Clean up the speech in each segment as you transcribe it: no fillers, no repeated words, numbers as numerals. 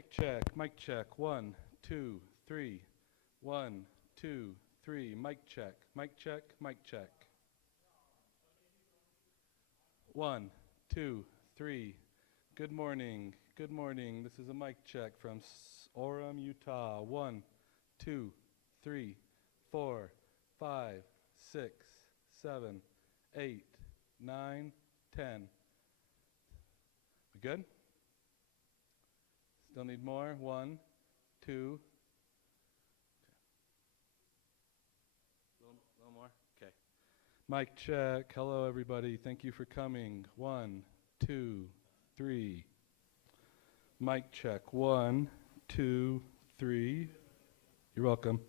Mic check, mic check. 1, 2, 3. 1, 2, 3. Mic check, mic check, mic check. 1, 2, 3. Good morning, good morning. This is a mic check from Orem, Utah. 1, 2, 3, 4, 5, 6, 7, 8, 9, 10. We good? Still need more? 1, 2. Little more? Okay. Mic check. Hello, everybody. Thank you for coming. 1, 2, 3. Mic check. 1, 2, 3. You're welcome.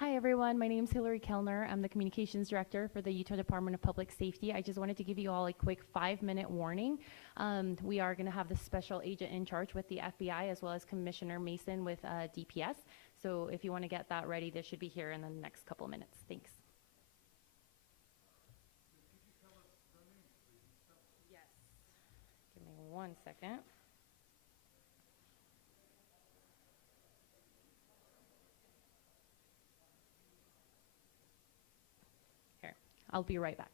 Hi everyone, my name is Hillary Kellner. I'm the Communications Director for the Utah Department of Public Safety. I just wanted to give you all a quick 5-minute warning. We are going to have the special agent in charge with the FBI as well as Commissioner Mason with DPS. So if you want to get that ready, this should be here in the next couple minutes. Thanks. Yes. Give me 1 second. Here, I'll be right back.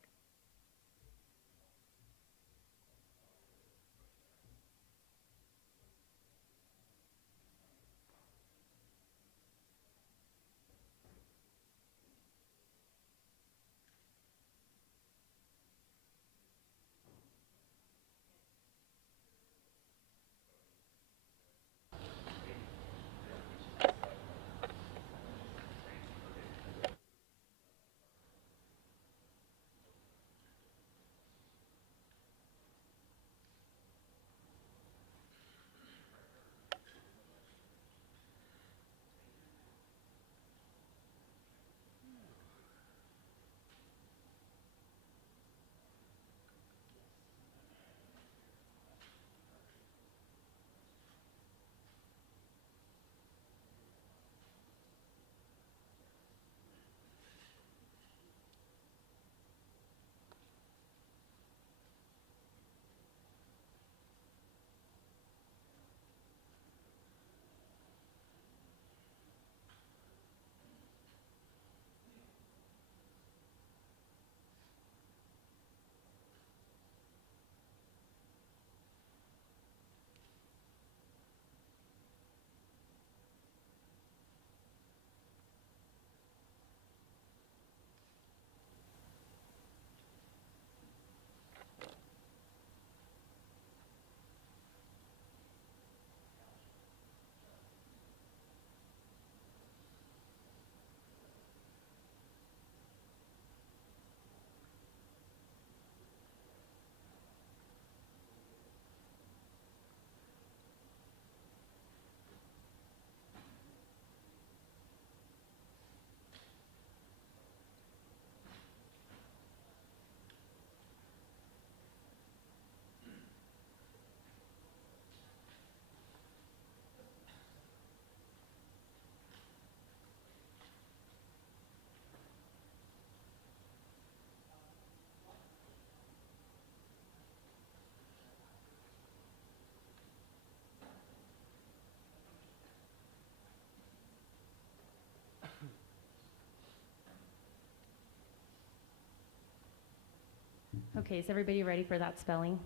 Okay, is everybody ready for that spelling?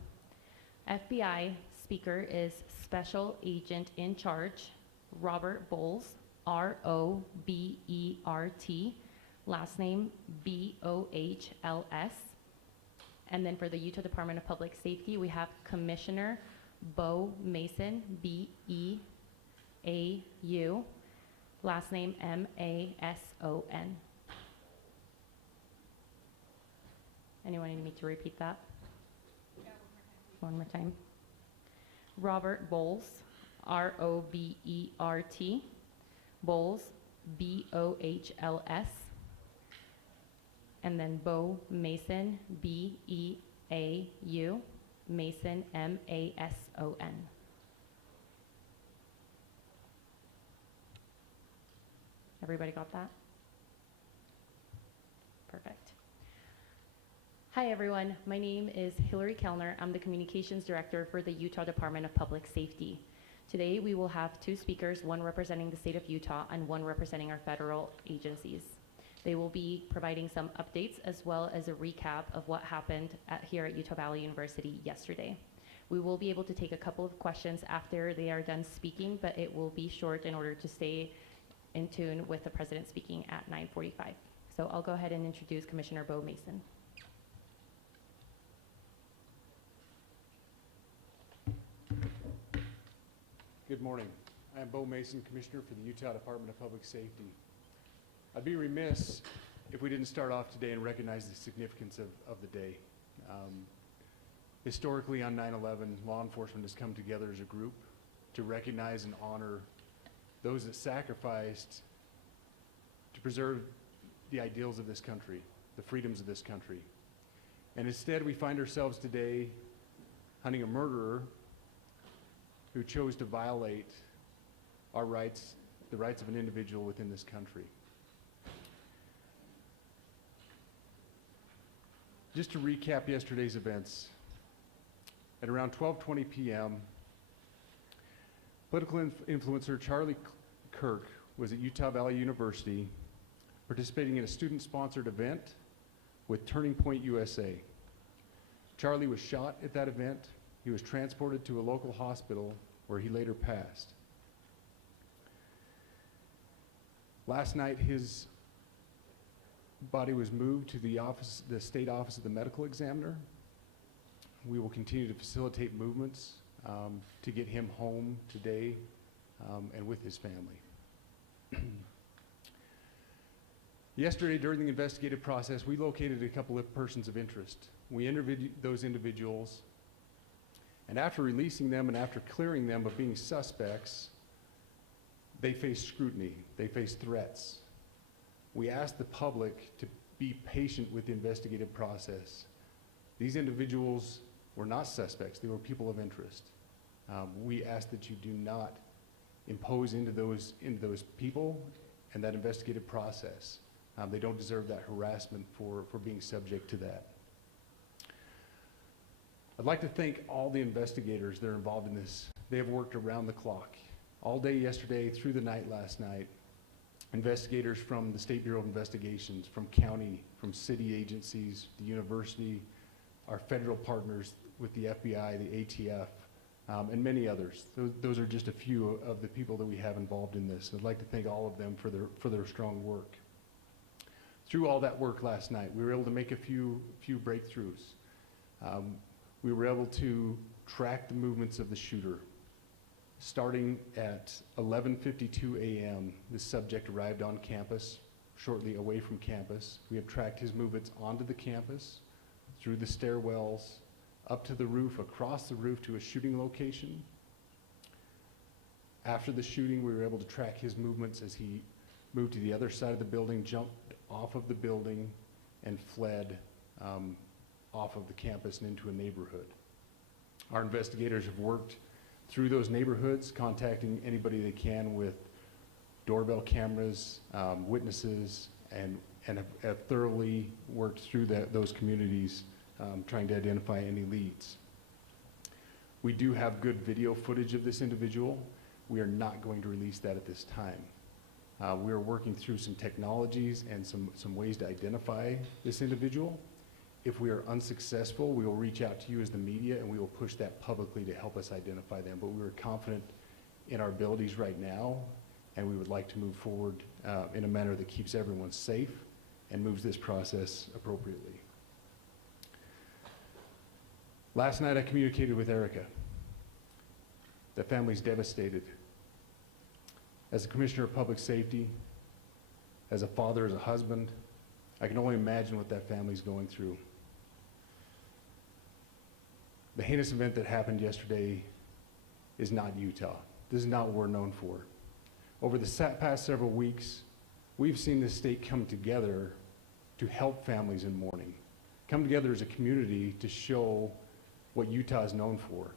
FBI speaker is Special Agent in Charge, Robert Bowles, R-O-B-E-R-T, last name B-O-H-L-S. And then for the Utah Department of Public Safety, we have Commissioner Bo Mason, B-E-A-U, last name M-A-S-O-N. Anyone need me to repeat that? Yeah, one more time. Robert Bowles, R-O-B-E-R-T, Bowles, B-O-H-L-S, and then Bo Mason, B-E-A-U, Mason, M-A-S-O-N. Everybody got that? Perfect. Hi everyone, my name is Hillary Kellner. I'm the Communications Director for the Utah Department of Public Safety. Today we will have 2 speakers, one representing the state of Utah and one representing our federal agencies. They will be providing some updates as well as a recap of what happened here at Utah Valley University yesterday. We will be able to take a couple of questions after they are done speaking, but it will be short in order to stay in tune with the president speaking at 9:45. So I'll go ahead and introduce Commissioner Bo Mason. Good morning. I am Bo Mason, Commissioner for the Utah Department of Public Safety. I'd be remiss if we didn't start off today and recognize the significance of the day. Historically on 9/11, law enforcement has come together as a group to recognize and honor those that sacrificed to preserve the ideals of this country, the freedoms of this country. And instead, we find ourselves today hunting a murderer who chose to violate our rights, the rights of an individual within this country. Just to recap yesterday's events, at around 12:20 p.m., political influencer Charlie Kirk was at Utah Valley University participating in a student-sponsored event with Turning Point USA. Charlie was shot at that event. He was transported to a local hospital where he later passed. Last night, his body was moved to the state office of the medical examiner. We will continue to facilitate movements to get him home today and with his family. Yesterday, during the investigative process, we located a couple of persons of interest. We interviewed those individuals, and after releasing them and after clearing them of being suspects, they faced scrutiny, they faced threats. We asked the public to be patient with the investigative process. These individuals were not suspects, they were people of interest. We ask that you do not impose into those people and that investigative process. They don't deserve that harassment for being subject to that. I'd like to thank all the investigators that are involved in this. They have worked around the clock, all day yesterday, through the night last night. Investigators from the State Bureau of Investigations, from county, from city agencies, the university, our federal partners with the FBI, the ATF, and many others. Those are just a few of the people that we have involved in this. I'd like to thank all of them for their strong work. Through all that work last night, we were able to make a few breakthroughs. We were able to track the movements of the shooter. Starting at 11:52 a.m., the subject arrived on campus, shortly away from campus. We have tracked his movements onto the campus, through the stairwells, up to the roof, across the roof to a shooting location. After the shooting, we were able to track his movements as he moved to the other side of the building, jumped off of the building, and fled off of the campus and into a neighborhood. Our investigators have worked through those neighborhoods, contacting anybody they can with doorbell cameras, witnesses, and have thoroughly worked through those communities, trying to identify any leads. We do have good video footage of this individual. We are not going to release that at this time. We are working through some technologies and some ways to identify this individual. If we are unsuccessful, we will reach out to you as the media and we will push that publicly to help us identify them. But we are confident in our abilities right now, and we would like to move forward in a manner that keeps everyone safe and moves this process appropriately. Last night I communicated with Erica. The family's devastated. As a commissioner of public safety, as a father, as a husband, I can only imagine what that family's going through. The heinous event that happened yesterday is not Utah. This is not what we're known for. Over the past several weeks, we've seen this state come together to help families in mourning, come together as a community to show what Utah is known for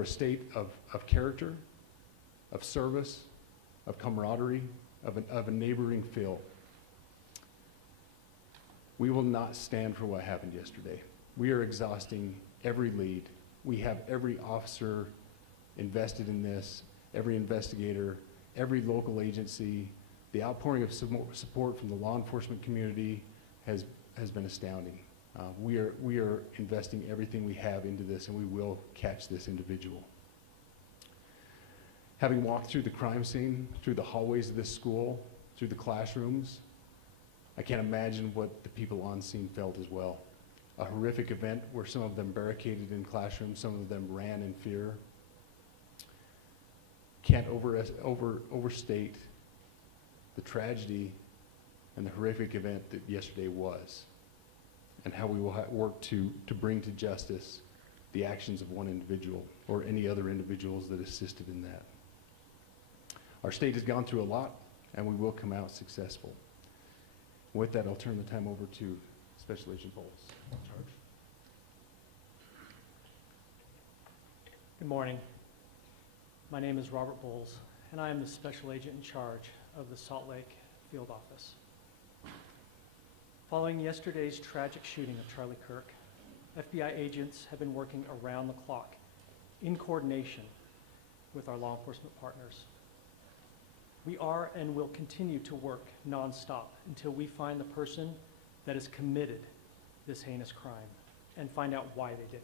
a state of character, of service, of camaraderie, of a neighboring feel. We will not stand for what happened yesterday. We are exhausting every lead. We have every officer invested in this, every investigator, every local agency. The outpouring of support from the law enforcement community has been astounding. We are investing everything we have into this, and we will catch this individual. Having walked through the crime scene, through the hallways of this school, through the classrooms, I can't imagine what the people on scene felt as well. A horrific event where some of them barricaded in classrooms, some of them ran in fear. Can't overstate the tragedy and the horrific event that yesterday was, and how we will work to bring to justice the actions of one individual or any other individuals that assisted in that. Our state has gone through a lot, and we will come out successful. With that, I'll turn the time over to Special Agent Bowles. Charge. Good morning. My name is Robert Bowles, and I am the Special Agent in charge of the Salt Lake Field Office. Following yesterday's tragic shooting of Charlie Kirk, FBI agents have been working around the clock in coordination with our law enforcement partners. We are and will continue to work nonstop until we find the person that has committed this heinous crime and find out why they did it.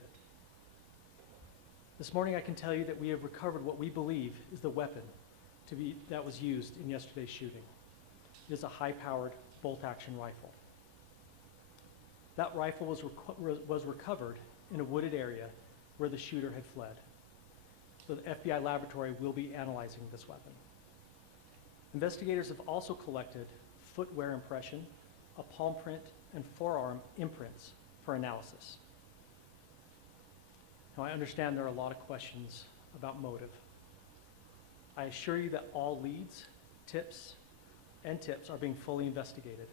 This morning I can tell you that we have recovered what we believe is the weapon that was used in yesterday's shooting. It is a high-powered bolt-action rifle. That rifle was recovered in a wooded area where the shooter had fled. So the FBI laboratory will be analyzing this weapon. Investigators have also collected footwear impression, a palm print, and forearm imprints for analysis. Now, I understand there are a lot of questions about motive. I assure you that all leads, tips are being fully investigated.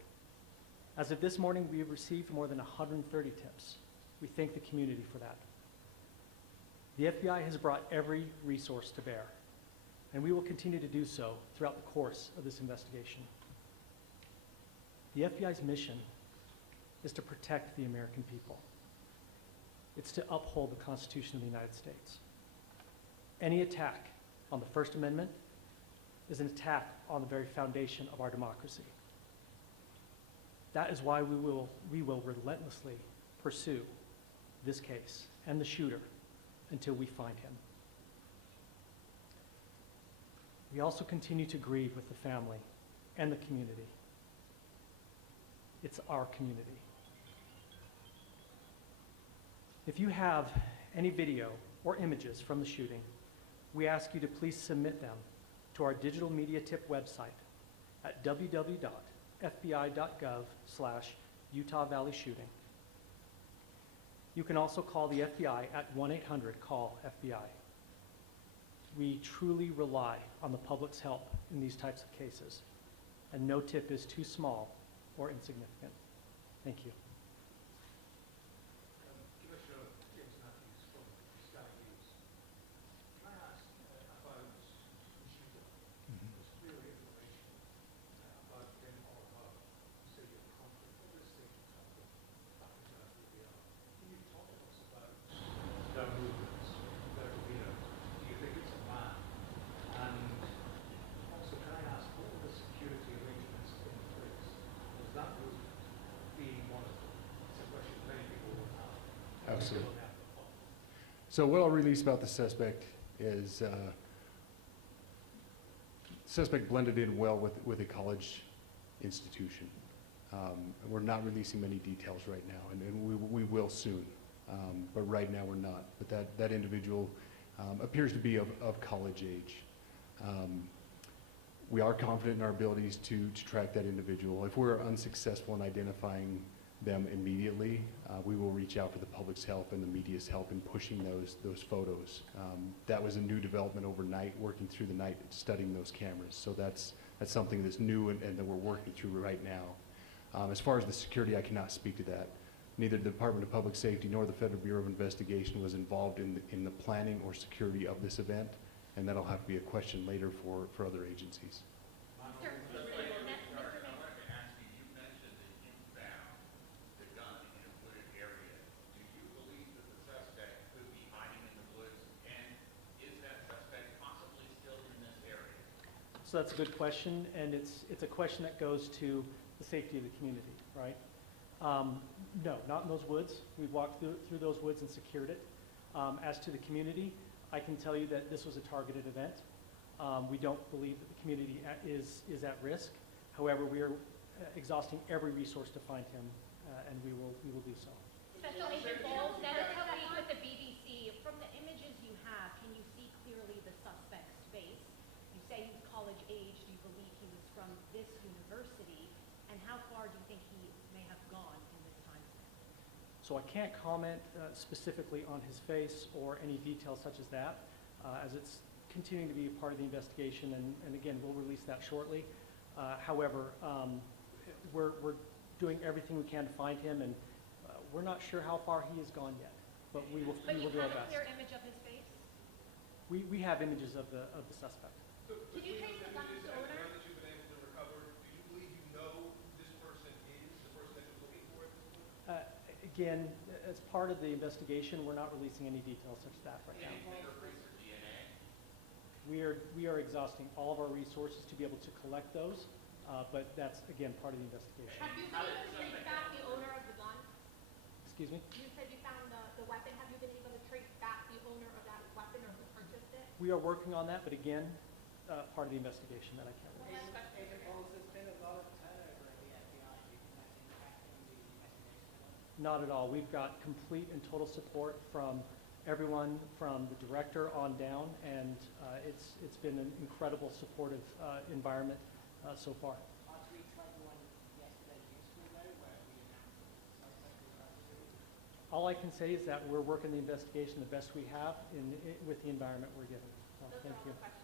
As of this morning, we have received more than 130 tips. We thank the community for that. The FBI has brought every resource to bear, and we will continue to do so throughout the course of this investigation. The FBI's mission is to protect the American people. It's to uphold the Constitution of the United States. Any attack on the First Amendment is an attack on the very foundation of our democracy. That is why we will relentlessly pursue this case and the shooter until we find him. We also continue to grieve with the family and the community. It's our community. If you have any video or images from the shooting, we ask you to please submit them to our digital media tip website at www.fbi.gov/Utah Valley Shooting. You can also call the FBI at 1-800-CALL-FBI. We truly rely on the public's help in these types of cases, and no tip is too small or insignificant. Thank you. Absolutely. So what I'll release about the suspect is suspect blended in well with a college institution. We're not releasing many details right now, and we will soon, but right now we're not. But that individual appears to be of college age. We are confident in our abilities to track that individual. If we're unsuccessful in identifying them immediately, we will reach out for the public's help and the media's help in pushing those photos. That was a new development overnight, working through the night, studying those cameras. So that's something that's new and that we're working through right now. As far as the security, I cannot speak to that. Neither the Department of Public Safety nor the Federal Bureau of Investigation was involved in the planning or security of this event, and that'll have to be a question later for other agencies. So that's a good question, and it's a question that goes to the safety of the community, right? No, not in those woods. We've walked through those woods and secured it. As to the community, I can tell you that this was a targeted event. We don't believe that the community is at risk. However, we are exhausting every resource to find him, and we will do so. Special Agent Bowles, that is how we with the BBC. From the images you have, can you see clearly the suspect's face? You say he's college age. Do you believe he was from this university? And how far do you think he may have gone in this time span? So I can't comment specifically on his face or any details such as that, as it's continuing to be a part of the investigation, and again, we'll release that shortly. However, we're doing everything we can to find him, and we're not sure how far he has gone yet, but we will But you do our have a best. clear image of his face? We have images of the suspect. Did you trace the gun's owner? Now that you've been able to recover, do you believe you know who this person is, the person that you're looking for at this point? Again, as part of the investigation, we're not releasing any details such as that right now. Fingerprints or DNA? We are exhausting all of our resources to be able to collect those, but that's, again, part of the investigation. Have you been able to trace back the owner of the gun? Excuse me? You said you found the weapon. Have you been able to trace back the owner of that weapon or who purchased it? We are working on that, but again, part of the investigation that I can't release. Agent Bowles, there's been a lot of turnover at the FBI. Do you think that's impacting the investigation? Not at all. We've got complete and total support from everyone, from the director on down, and it's been an incredible supportive environment so far. Our tweets like the one yesterday useful though, where we announced that the suspect was arrested? All I can say is that we're working the investigation the best we have with the environment we're given. So, Those thank are all you. the questions